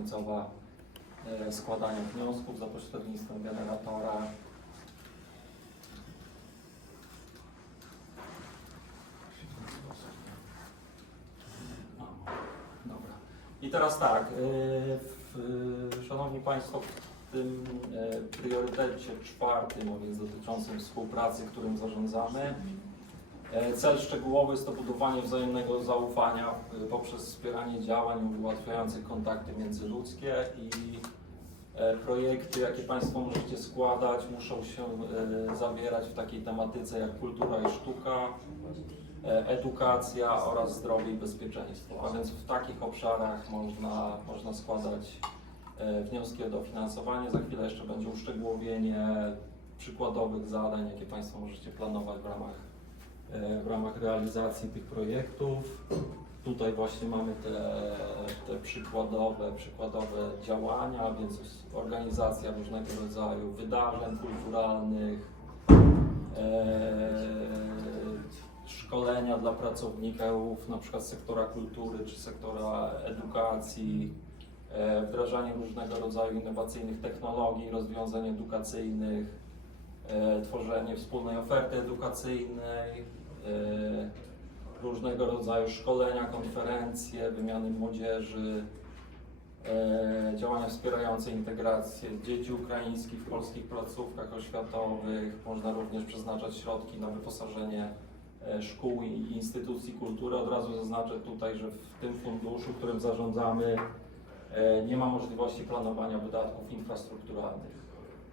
końcowa e, składania wniosków za pośrednictwem generatora. Dobra. I teraz tak, e, w, Szanowni Państwo, w tym e, priorytecie czwartym, a więc dotyczącym współpracy, którym zarządzamy, cel szczegółowy jest to budowanie wzajemnego zaufania e, poprzez wspieranie działań ułatwiających kontakty międzyludzkie i e, projekty, jakie Państwo możecie składać, muszą się e, zawierać w takiej tematyce jak kultura i sztuka, e, edukacja oraz zdrowie i bezpieczeństwo. A więc w takich obszarach można, można składać e, wnioski o dofinansowanie. Za chwilę jeszcze będzie uszczegółowienie przykładowych zadań, jakie Państwo możecie planować w ramach, e, w ramach realizacji tych projektów. Tutaj właśnie mamy te, te przykładowe, przykładowe działania, więc organizacja różnego rodzaju wydarzeń kulturalnych, e, szkolenia dla pracowników, na przykład sektora kultury czy sektora edukacji, e, wdrażanie różnego rodzaju innowacyjnych technologii, rozwiązań edukacyjnych, e, tworzenie wspólnej oferty edukacyjnej, różnego rodzaju szkolenia, konferencje, wymiany młodzieży, e, działania wspierające integrację dzieci ukraińskich w polskich placówkach oświatowych. Można również przeznaczać środki na wyposażenie e, szkół i instytucji kultury. Od razu zaznaczę tutaj, że w tym funduszu, którym zarządzamy, e, nie ma możliwości planowania wydatków infrastrukturalnych.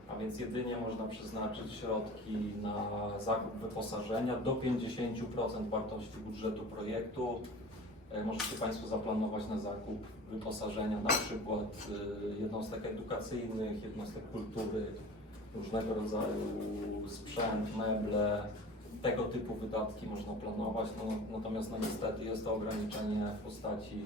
A więc jedynie można przeznaczyć środki na zakup wyposażenia do 50% wartości budżetu projektu. E, Możecie Państwo zaplanować na zakup wyposażenia na przykład y, jednostek edukacyjnych, jednostek kultury, różnego rodzaju sprzęt, meble, tego typu wydatki można planować, no, natomiast no, niestety jest to ograniczenie w postaci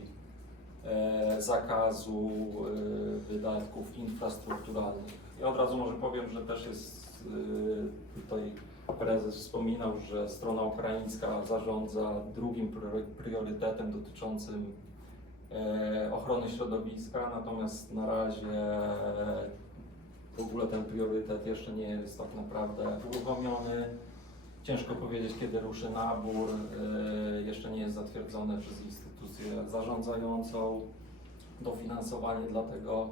e, zakazu e, wydatków infrastrukturalnych. Ja od razu może powiem, że też jest e, tutaj prezes wspominał, że strona ukraińska zarządza drugim priory- priorytetem dotyczącym e, ochrony środowiska, natomiast na razie w ogóle ten priorytet jeszcze nie jest tak naprawdę uruchomiony. Ciężko powiedzieć, kiedy ruszy nabór, e, jeszcze nie jest zatwierdzone przez instytucję zarządzającą dofinansowanie dla tego,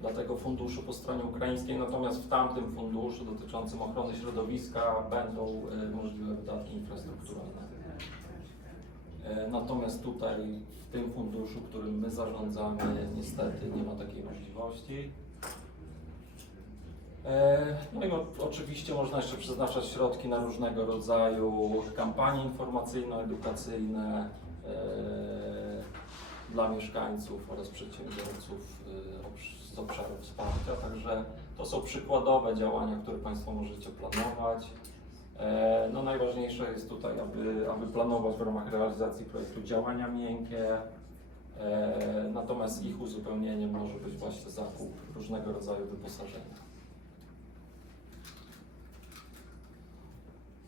dla tego funduszu po stronie ukraińskiej, natomiast w tamtym funduszu dotyczącym ochrony środowiska będą e, możliwe wydatki infrastrukturalne. E, Natomiast tutaj w tym funduszu, którym my zarządzamy, niestety nie ma takiej możliwości. E, No i oczywiście można jeszcze przeznaczać środki na różnego rodzaju kampanie informacyjno-edukacyjne dla mieszkańców oraz przedsiębiorców obszaru wsparcia. Także to są przykładowe działania, które Państwo możecie planować. E, No najważniejsze jest tutaj, aby, aby planować w ramach realizacji projektu działania miękkie, e, natomiast ich uzupełnieniem może być właśnie zakup różnego rodzaju wyposażenia.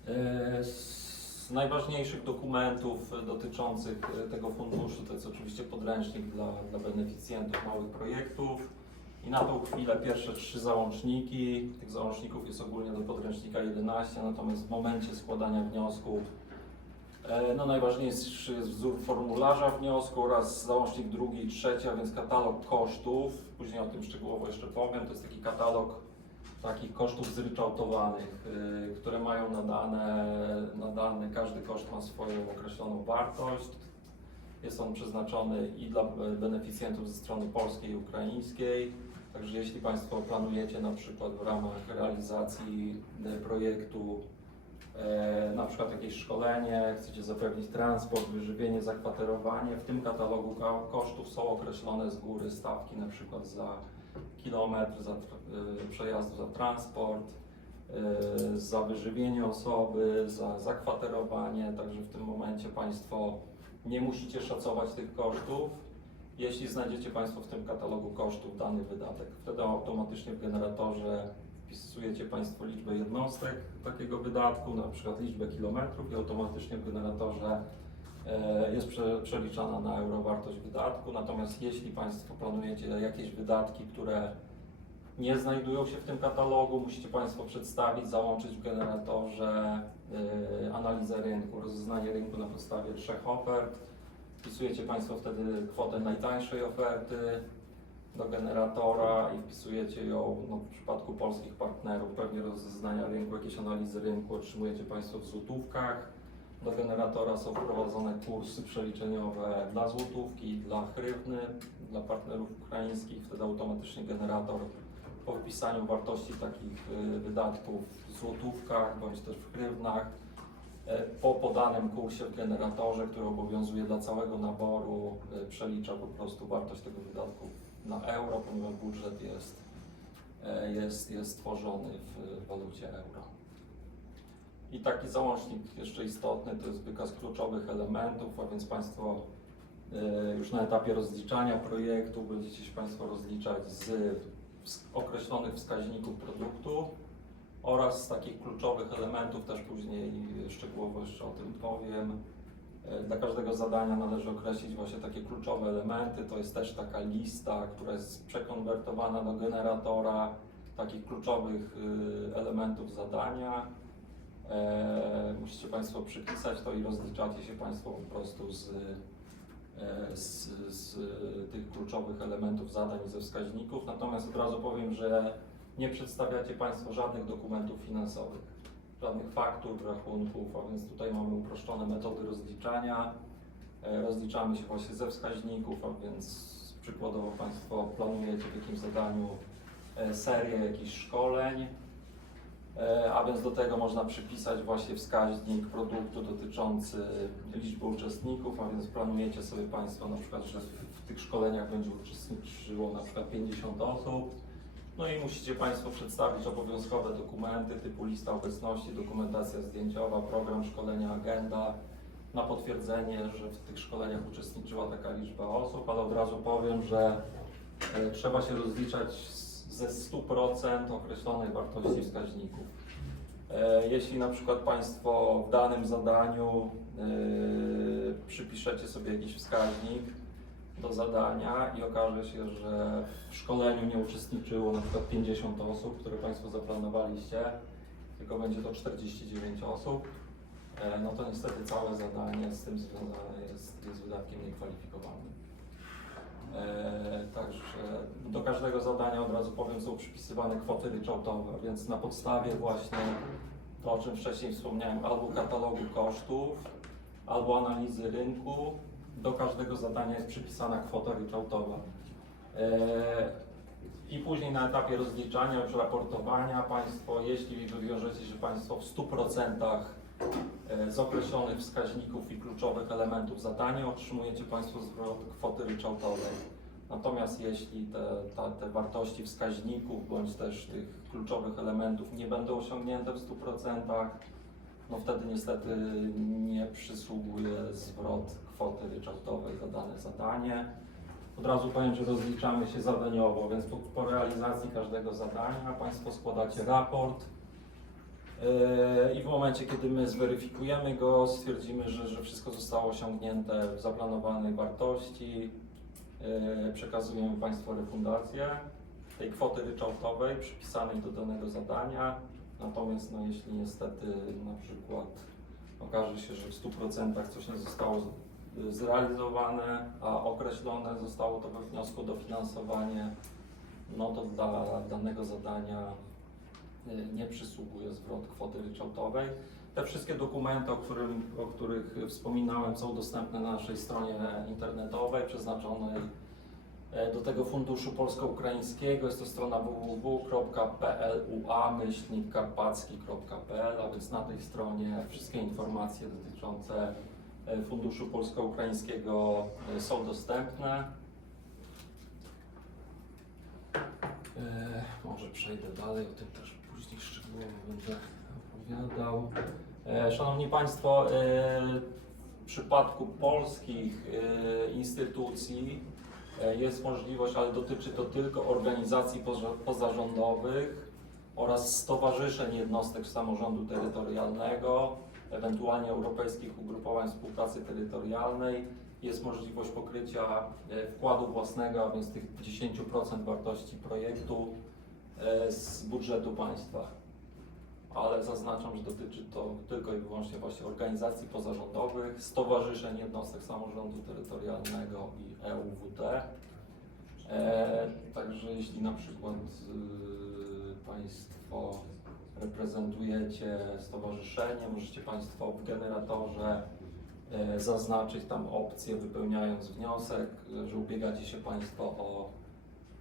E, Z najważniejszych dokumentów dotyczących tego funduszu to jest oczywiście podręcznik dla, dla beneficjentów małych projektów. I na tą chwilę pierwsze trzy załączniki. Tych załączników jest ogólnie do podręcznika 11, natomiast w momencie składania wniosków e, no najważniejszy jest wzór formularza wniosku oraz załącznik drugi i trzeci, a więc katalog kosztów. Później o tym szczegółowo jeszcze powiem. To jest taki katalog takich kosztów zryczałtowanych, y, które mają nadane, nadane, każdy koszt ma swoją określoną wartość. Jest on przeznaczony i dla e, beneficjentów ze strony polskiej i ukraińskiej. Także jeśli Państwo planujecie na przykład w ramach realizacji e, projektu e, na przykład jakieś szkolenie, chcecie zapewnić transport, wyżywienie, zakwaterowanie, w tym katalogu ko- kosztów są określone z góry stawki na przykład za kilometr za y, przejazdu za transport, y, za wyżywienie osoby, za zakwaterowanie, także w tym momencie Państwo nie musicie szacować tych kosztów. Jeśli znajdziecie Państwo w tym katalogu kosztów dany wydatek, wtedy automatycznie w generatorze wpisujecie Państwo liczbę jednostek takiego wydatku, na przykład liczbę kilometrów i automatycznie w generatorze e, jest prze, przeliczana na euro wartość wydatku. Natomiast jeśli Państwo planujecie jakieś wydatki, które nie znajdują się w tym katalogu, musicie Państwo przedstawić, załączyć w generatorze e, analizę rynku, rozeznanie rynku na podstawie trzech ofert. Wpisujecie Państwo wtedy kwotę najtańszej oferty do generatora i wpisujecie ją no, w przypadku polskich partnerów, pewnie rozeznania rynku, jakieś analizy rynku otrzymujecie Państwo w złotówkach. Do generatora są wprowadzone kursy przeliczeniowe dla złotówki, dla hrywny, dla partnerów ukraińskich. Wtedy automatycznie generator po wpisaniu wartości takich y, wydatków w złotówkach bądź też w hrywnach po podanym kursie w generatorze, który obowiązuje dla całego naboru, e, przelicza po prostu wartość tego wydatku na euro, ponieważ budżet jest, e, jest, jest tworzony w walucie euro. I taki załącznik jeszcze istotny to jest wykaz kluczowych elementów, a więc Państwo e, już na etapie rozliczania projektu będziecie się Państwo rozliczać z określonych wskaźników produktu oraz z takich kluczowych elementów, też później szczegółowo jeszcze o tym powiem. E, Dla każdego zadania należy określić właśnie takie kluczowe elementy. To jest też taka lista, która jest przekonwertowana do generatora takich kluczowych y, elementów zadania. E, Musicie Państwo przypisać to i rozliczacie się Państwo po prostu z, e, z, z tych kluczowych elementów zadań i ze wskaźników. Natomiast od razu powiem, że nie przedstawiacie Państwo żadnych dokumentów finansowych, żadnych faktur, rachunków, a więc tutaj mamy uproszczone metody rozliczania. E, Rozliczamy się właśnie ze wskaźników, a więc przykładowo Państwo planujecie w jakimś zadaniu e, serię jakichś szkoleń, E, A więc do tego można przypisać właśnie wskaźnik produktu dotyczący liczby uczestników, a więc planujecie sobie Państwo na przykład, że w w tych szkoleniach będzie uczestniczyło na przykład 50 osób. No i musicie Państwo przedstawić obowiązkowe dokumenty typu lista obecności, dokumentacja zdjęciowa, program szkolenia, agenda na potwierdzenie, że w tych szkoleniach uczestniczyła taka liczba osób, ale od razu powiem, że e, trzeba się rozliczać ze 100% określonej wartości wskaźników. E, Jeśli na przykład Państwo w danym zadaniu e, przypiszecie sobie jakiś wskaźnik do zadania i okaże się, że w szkoleniu nie uczestniczyło na przykład 50 osób, które Państwo zaplanowaliście, tylko będzie to 49 osób, e, no to niestety całe zadanie z tym związane jest, jest wydatkiem niekwalifikowanym. E, Także do każdego zadania od razu powiem są przypisywane kwoty ryczałtowe, więc na podstawie właśnie to, o czym wcześniej wspomniałem, albo katalogu kosztów, albo analizy rynku, do każdego zadania jest przypisana kwota ryczałtowa. E, I później na etapie rozliczania, już raportowania Państwo, jeśli wywiążecie się Państwo w 100% e, z określonych wskaźników i kluczowych elementów zadania, otrzymujecie Państwo zwrot kwoty ryczałtowej. Natomiast jeśli te, ta, te wartości wskaźników bądź też tych kluczowych elementów nie będą osiągnięte w 100%, no wtedy niestety nie przysługuje zwrot kwoty ryczałtowej za dane zadanie. Od razu powiem, że rozliczamy się zadaniowo, więc po, po realizacji każdego zadania Państwo składacie raport. Yy, I w momencie, kiedy my zweryfikujemy go, stwierdzimy, że, że wszystko zostało osiągnięte w zaplanowanej wartości, yy, przekazujemy Państwu refundację tej kwoty ryczałtowej przypisanej do danego zadania. Natomiast no, jeśli niestety na przykład okaże się, że w 100% coś nie zostało zrealizowane, a określone zostało to we wniosku dofinansowanie, no to dla danego zadania y, nie przysługuje zwrot kwoty ryczałtowej. Te wszystkie dokumenty, o, którym, o których wspominałem, są dostępne na naszej stronie internetowej przeznaczonej e, do tego Funduszu Polsko-Ukraińskiego. Jest to strona www.plua-karpacki.pl, a więc na tej stronie wszystkie informacje dotyczące Funduszu Polsko-Ukraińskiego e, są dostępne. E, Może przejdę dalej, o tym też później szczegółowo będę opowiadał. E, Szanowni Państwo, e, w przypadku polskich e, instytucji e, jest możliwość, ale dotyczy to tylko organizacji poza- pozarządowych oraz stowarzyszeń jednostek samorządu terytorialnego ewentualnie europejskich ugrupowań współpracy terytorialnej jest możliwość pokrycia e, wkładu własnego, a więc tych 10% wartości projektu e, z budżetu państwa. Ale zaznaczam, że dotyczy to tylko i wyłącznie właśnie organizacji pozarządowych, stowarzyszeń jednostek samorządu terytorialnego i EUWT. E, także jeśli na przykład y, Państwo reprezentujecie stowarzyszenie, możecie Państwo w generatorze e, zaznaczyć tam opcję wypełniając wniosek, że ubiegacie się Państwo o,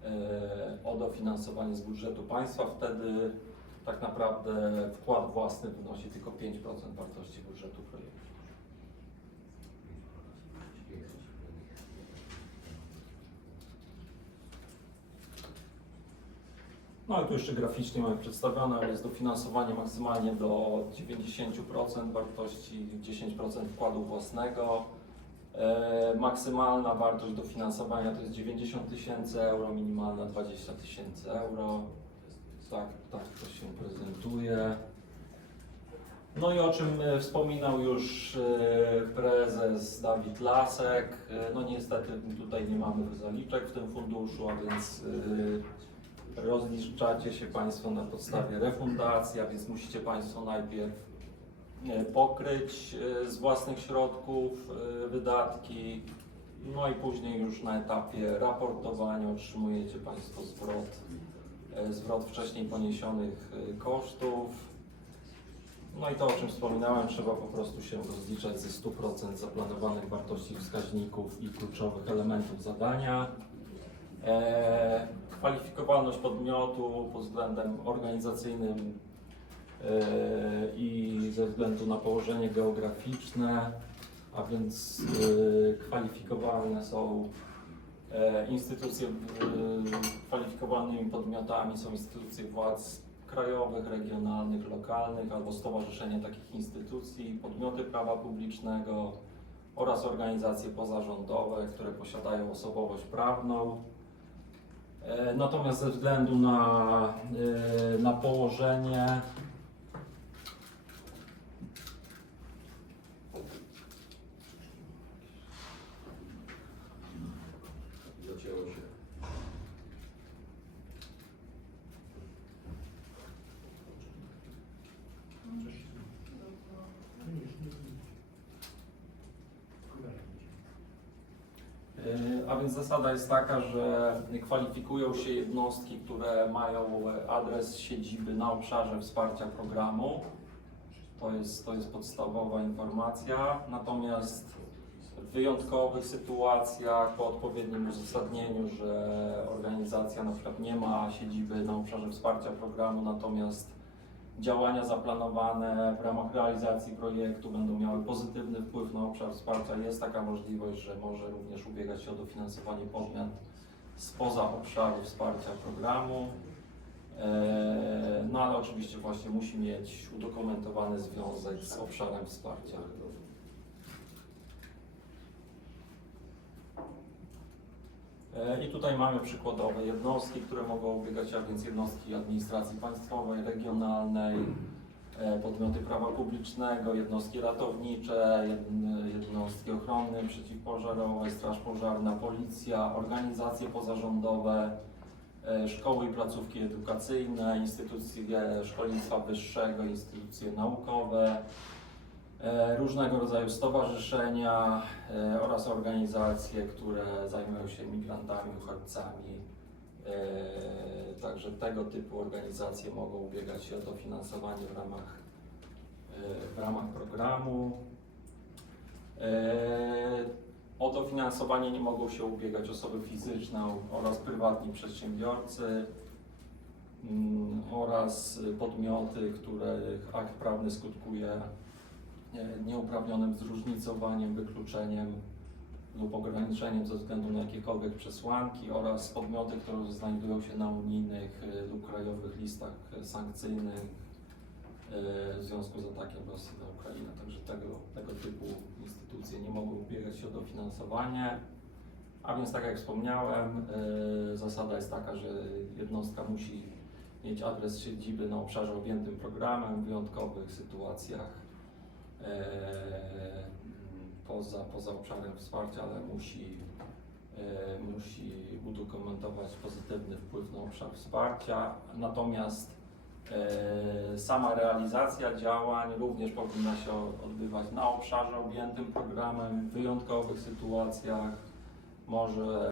e, o dofinansowanie z budżetu państwa, wtedy tak naprawdę wkład własny wynosi tylko 5% wartości budżetu projektu. No i tu jeszcze graficznie mamy przedstawione, ale jest dofinansowanie maksymalnie do 90% wartości, 10% wkładu własnego. E, maksymalna wartość dofinansowania to jest 90 tysięcy euro, minimalna 20 tysięcy euro. Tak, tak to się prezentuje. No i o czym e, wspominał już e, prezes Dawid Lasek, no niestety tutaj nie mamy zaliczek w tym funduszu, a więc rozliczacie się Państwo na podstawie refundacji, a więc musicie Państwo najpierw e, pokryć e, z własnych środków e, wydatki, no i później już na etapie raportowania otrzymujecie Państwo zwrot, zwrot wcześniej poniesionych kosztów. No i to, o czym wspominałem, trzeba po prostu się rozliczać ze 100% zaplanowanych wartości wskaźników i kluczowych elementów zadania. E, kwalifikowalność podmiotu pod względem organizacyjnym e, i ze względu na położenie geograficzne, a więc e, kwalifikowalne są instytucje, kwalifikowanymi podmiotami są instytucje władz krajowych, regionalnych, lokalnych albo stowarzyszenie takich instytucji, podmioty prawa publicznego oraz organizacje pozarządowe, które posiadają osobowość prawną. E, Natomiast ze względu na, e, na położenie Zacięło się. E, A więc zasada jest taka, że kwalifikują się jednostki, które mają adres siedziby na obszarze wsparcia programu. To jest, to jest podstawowa informacja. Natomiast w wyjątkowych sytuacjach, po odpowiednim uzasadnieniu, że organizacja na przykład nie ma siedziby na obszarze wsparcia programu, natomiast działania zaplanowane w ramach realizacji projektu będą miały pozytywny wpływ na obszar wsparcia. Jest taka możliwość, że może również ubiegać się o dofinansowanie podmiot spoza obszaru wsparcia programu. Eee, No ale oczywiście właśnie musi mieć udokumentowany związek z obszarem wsparcia. E, I tutaj mamy przykładowe jednostki, które mogą ubiegać się, a więc jednostki administracji państwowej, regionalnej, e, podmioty prawa publicznego, jednostki ratownicze, jedn- jednostki ochrony przeciwpożarowej, straż pożarna, policja, organizacje pozarządowe, e, szkoły i placówki edukacyjne, instytucje szkolnictwa wyższego, instytucje naukowe, e, różnego rodzaju stowarzyszenia e, oraz organizacje, które zajmują się migrantami, uchodźcami. E, Także tego typu organizacje mogą ubiegać się o dofinansowanie w ramach, e, w ramach programu. E, O dofinansowanie nie mogą się ubiegać osoby fizyczne oraz prywatni przedsiębiorcy mm, oraz podmioty, których akt prawny skutkuje e, nieuprawnionym zróżnicowaniem, wykluczeniem lub ograniczeniem ze względu na jakiekolwiek przesłanki oraz podmioty, które znajdują się na unijnych e, lub krajowych listach sankcyjnych e, w związku z atakiem Rosji na Ukrainę. Także tego, tego typu instytucje nie mogą ubiegać się o dofinansowanie. A więc tak jak wspomniałem, e, zasada jest taka, że jednostka musi mieć adres siedziby na obszarze objętym programem w wyjątkowych sytuacjach poza, poza obszarem wsparcia, ale musi, e, musi udokumentować pozytywny wpływ na obszar wsparcia. Natomiast e, sama realizacja działań również powinna się odbywać na obszarze objętym programem, w wyjątkowych sytuacjach. Może